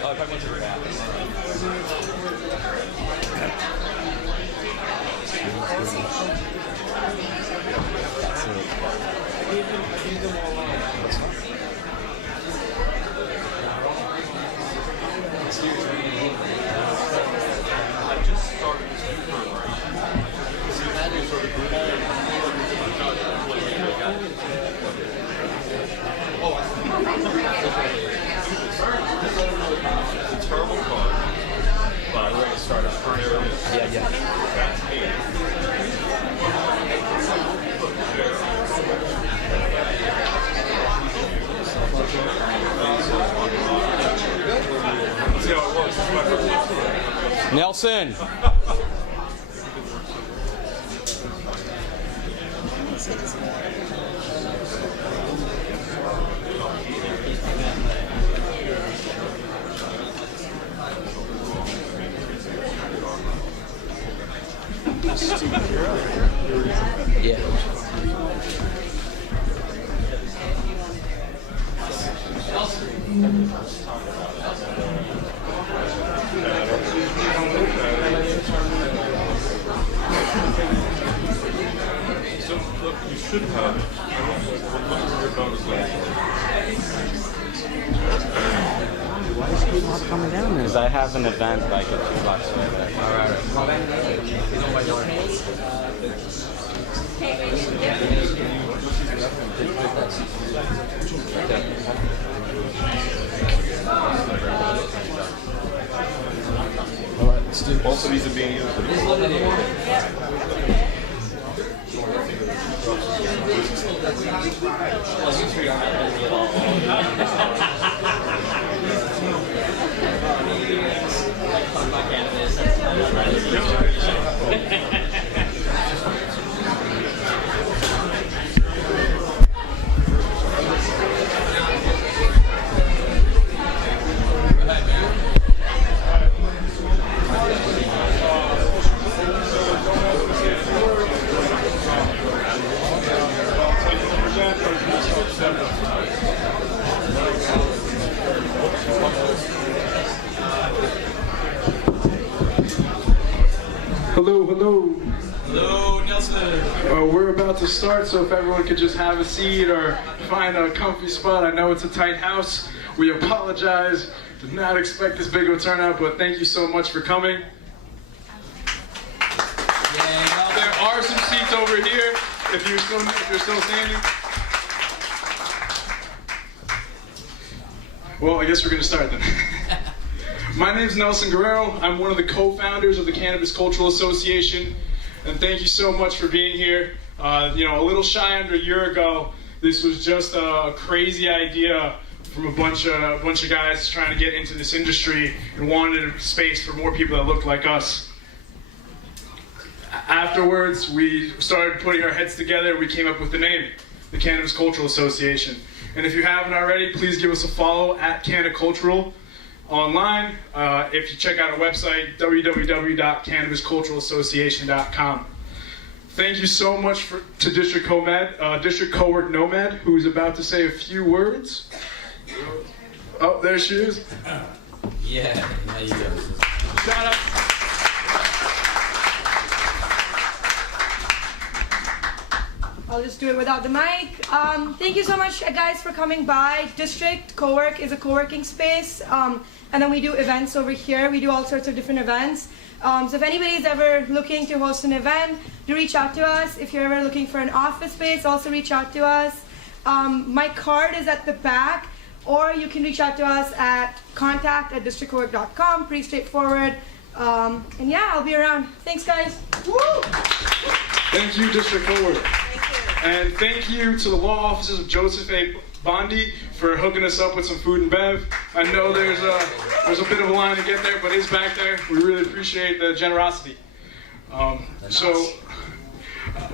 Oh, if I went to the bathroom. Terrible car, but we're going to start a first. Yeah. That's me. Let's see how it works. This is my first one. Nelson. Yeah. So, look, you should have it. Why is he not coming down there? Because I have an event like a 2 blocks away there. All right, let's do Most of these are being used. Hello. Hello, Nelson. We're about to start, so if everyone could just have a seat or find a comfy spot. I know it's a tight house. We apologize. Did not expect this big of a turnout, but thank you so much for coming. There are some seats over here if you're still standing. Well, I guess we're going to start then. My name's Nelson Guerrero. I'm one of the co-founders of the Cannabis Cultural Association, and thank you so much for being here. A little shy under a year ago, this was just a crazy idea from a bunch of guys trying to get into this industry and wanted a space for more people that looked like us. Afterwards, we started putting our heads together. We came up with the name, the Cannabis Cultural Association. And if you haven't already, please give us a follow at Canna Cultural online. If you check out our website, www.cannabisculturalassociation.com. Thank you so much to District Co-work Nomad, who's about to say a few words. Oh, there she is. Yeah, how you doing? Shout out. I'll just do it without the mic. Thank you so much, guys, for coming by. District Co-work is a co-working space, and then we do events over here. We do all sorts of different events. So if anybody's ever looking to host an event, do reach out to us. If you're ever looking for an office space, also reach out to us. My card is at the back, or you can reach out to us at contact@districtcowork.com. Pretty straightforward. And yeah, I'll be around. Thanks, guys. Woo! Thank you, District Co-work. And thank you to the law offices of Joseph A. Bondi for hooking us up with some food and bev. I know there's a bit of a line to get there, but it's back there. We really appreciate the generosity.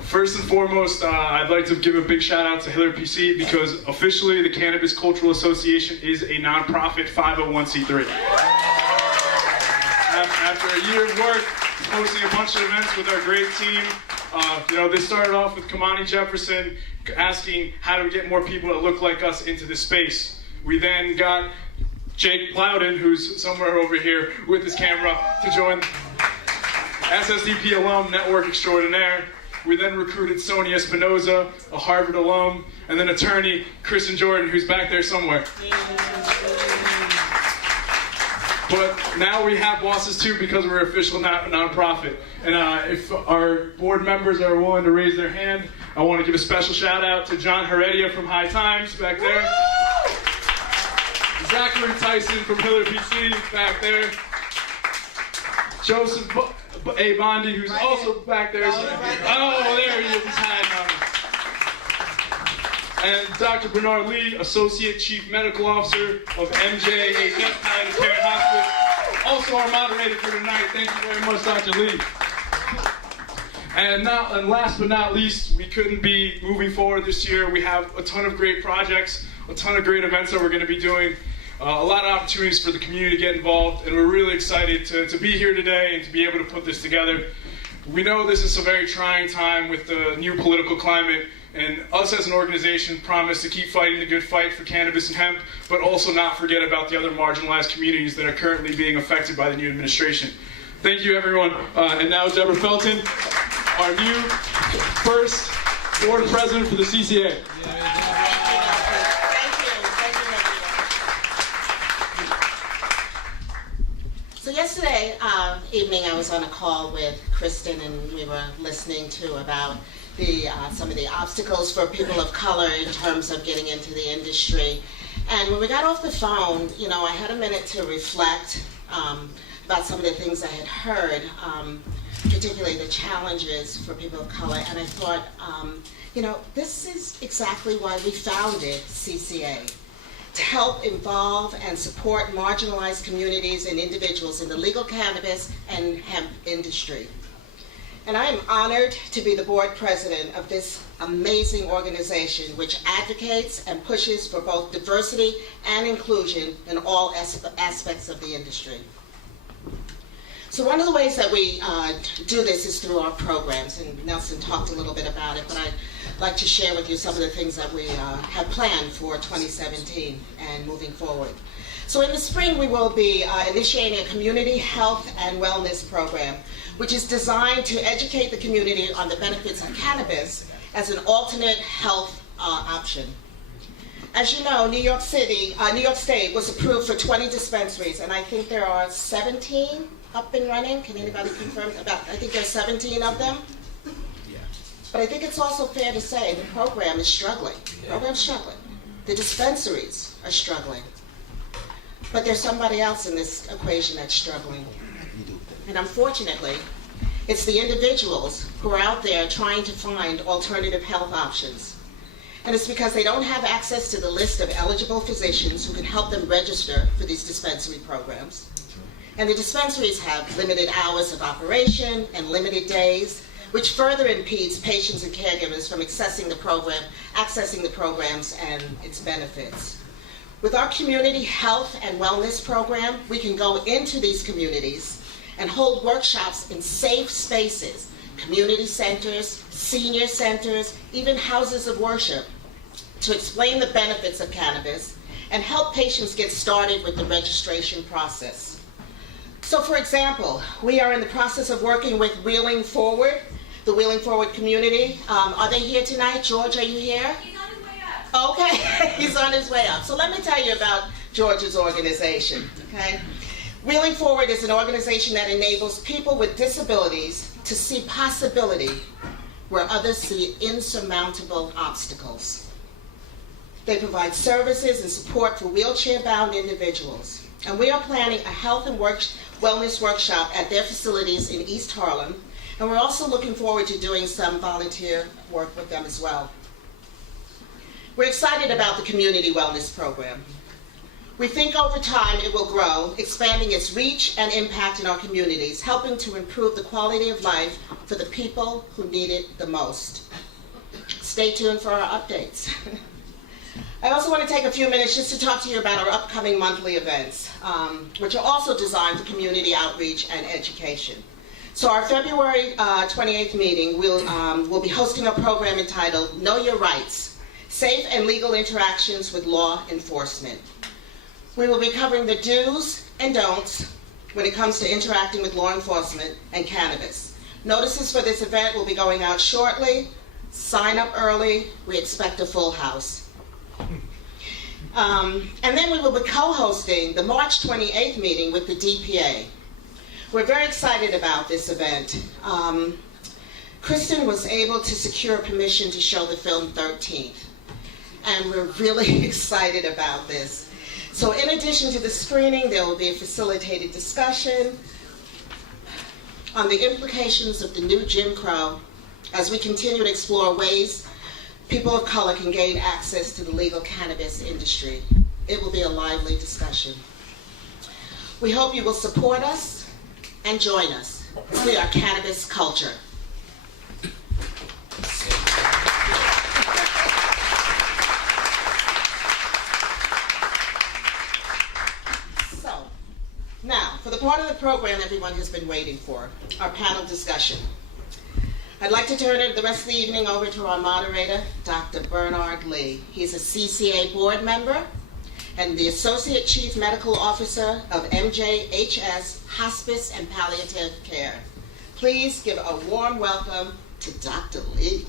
First and foremost, I'd like to give a big shout out to Hillary PC because officially the Cannabis Cultural Association is a nonprofit 501c3. After a year of work, hosting a bunch of events with our great team, they started off with Kamani Jefferson asking how do we get more people that look like us into this space. We then got Jake Plowden, who's somewhere over here with his camera, to join SSDP alum network extraordinaire. We then recruited Sonia Espinoza, a Harvard alum, and then attorney Kristen Jordan, who's back there somewhere. But now we have bosses too because we're an official nonprofit. And if our board members are willing to raise their hand, I want to give a special shout out to John Heredia from High Times back there. Zachary Tyson from Hiller PC back there. Joseph A. Bondi, who's also back there. Oh, there he is. He's hiding on us. And Dr. Bernard Lee, Associate Chief Medical Officer of MJHS Palliative Care Hospital. Also our moderator for tonight. Thank you very much, Dr. Lee. And last but not least, we couldn't be moving forward this year. We have a ton of great projects, a ton of great events that we're going to be doing. A lot of opportunities for the community to get involved, and we're really excited to be here today and to be able to put this together. We know this is a very trying time with the new political climate, and us as an organization promise to keep fighting the good fight for cannabis and hemp, but also not forget about the other marginalized communities that are currently being affected by the new administration. Thank you, everyone. And now Deborah Felton, our new first board president for the CCA. So yesterday evening I was on a call with Kristen, and we were listening to about some of the obstacles for people of color in terms of getting into the industry. And when we got off the phone, you know, I had a minute to reflect about some of the things I had heard, particularly the challenges for people of color. And I thought, you know, this is exactly why we founded CCA. To help involve and support marginalized communities and individuals in the legal cannabis and hemp industry. And I am honored to be the board president of this amazing organization which advocates and pushes for both diversity and inclusion in all aspects of the industry. So one of the ways that we do this is through our programs, and Nelson talked a little bit about it, but I'd like to share with you some of the things that we have planned for 2017 and moving forward. So in the spring, we will be initiating a community health and wellness program, which is designed to educate the community on the benefits of cannabis as an alternate health option. As you know, New York State was approved for 20 dispensaries, and I think there are 17 up and running. Can anybody confirm? I think there's 17 of them. Yeah. But I think it's also fair to say the program is struggling. The program's struggling. The dispensaries are struggling. But there's somebody else in this equation that's struggling. And unfortunately, it's the individuals who are out there trying to find alternative health options. And it's because they don't have access to the list of eligible physicians who can help them register for these dispensary programs. And the dispensaries have limited hours of operation and limited days, which further impedes patients and caregivers from accessing the programs and its benefits. With our community health and wellness program, we can go into these communities and hold workshops in safe spaces, community centers, senior centers, even houses of worship, to explain the benefits of cannabis and help patients get started with the registration process. So for example, we are in the process of working with Wheeling Forward, the Wheeling Forward community. Are they here tonight? George, are you here? He's on his way up. Okay, he's on his way up. So let me tell you about George's organization, okay? Wheeling Forward is an organization that enables people with disabilities to see possibility where others see insurmountable obstacles. They provide services and support for wheelchair-bound individuals. And we are planning a health and wellness workshop at their facilities in East Harlem. And we're also looking forward to doing some volunteer work with them as well. We're excited about the community wellness program. We think over time it will grow, expanding its reach and impact in our communities, helping to improve the quality of life for the people who need it the most. Stay tuned for our updates. I also want to take a few minutes just to talk to you about our upcoming monthly events, which are also designed for community outreach and education. So our February 28th meeting, we'll be hosting a program entitled Know Your Rights, Safe and Legal Interactions with Law Enforcement. We will be covering the do's and don'ts when it comes to interacting with law enforcement and cannabis. Notices for this event will be going out shortly. Sign up early. We expect a full house. And then we will be co-hosting the March 28th meeting with the DPA. We're very excited about this event. Kristen was able to secure permission to show the film 13th, and we're really excited about this. So in addition to the screening, there will be a facilitated discussion on the implications of the new Jim Crow as we continue to explore ways people of color can gain access to the legal cannabis industry. It will be a lively discussion. We hope you will support us and join us. We are cannabis culture. So, now, for the part of the program everyone has been waiting for, our panel discussion. I'd like to turn the rest of the evening over to our moderator, Dr. Bernard Lee. He's a CCA board member and the Associate Chief Medical Officer of MJHS Hospice and Palliative Care. Please give a warm welcome to Dr. Lee.